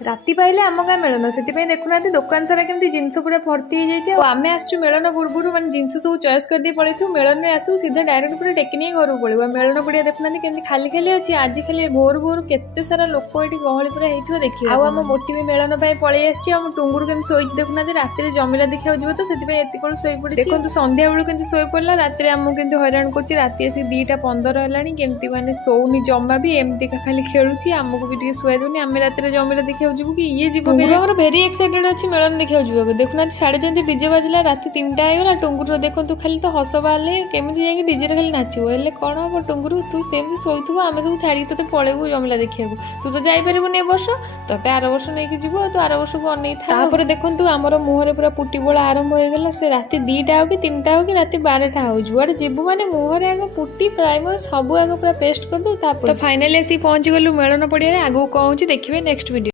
राति पाइले आम गाँ मिलन से देखुना दुकान सारा केमती जिनस पूरा भर्ती हो जाए। आम आसु मिलन पूर्व मैंने जिनस सब चॉइस कर दी पड़े मिलन में आसू सीधा डायरेक्ट पूरा टेक्निक घर को पड़ो। मिलन पड़िया देखुना केमती खाली खाली अच्छी आज खाली भोर भोर केते सारा लोक ये गहली पूरा होती देखिए। आम मोटी भी मिलन पलि आम टुंगुर केमी शोची देखुना राति जमिला देखा जी तो ये शोई पड़े। देखो संध्या बेलू के शोई पड़ा रात आमको केमती हैरान कर राति आसी 2:15 है केमती मैंने शोनी जमा भी एमती खाली खेलुची आमको भी शुआ दूनी आम रात जमिला देखा जीव कि ये जीव टुंगुर भेरी एक्साइटेड अच्छी मिलन देखा जीव देखुना साढ़े जमी डीजे बाजिला राति 3टा होगा टुंगुर देखो खाली तो हस बाहर केमी जाए डीजे खाली नाचो हेल्ले कौन हम टुंगुर तू सेमती शोथु आम सब छाड़ी तो पलैबू जमिला देखा तू तो जापर ए वर्ष ते आर वर्ष नहीं जीव तू आर वर्ष को अन था देखु आमर मुहर पूरा पुटी बोला आरंभ हो गला से राति 2टा हो कि 3टा हो कि राति 12टा हो जुआड़े जीवु माने मुहर आग पुटी प्राइमर सब आग पूरा पेस्ट कर दो। फाइनाली आसी पहुंची गलु मिलन पड़िया आगू कौन देखिए नेक्स्ट वीडियो।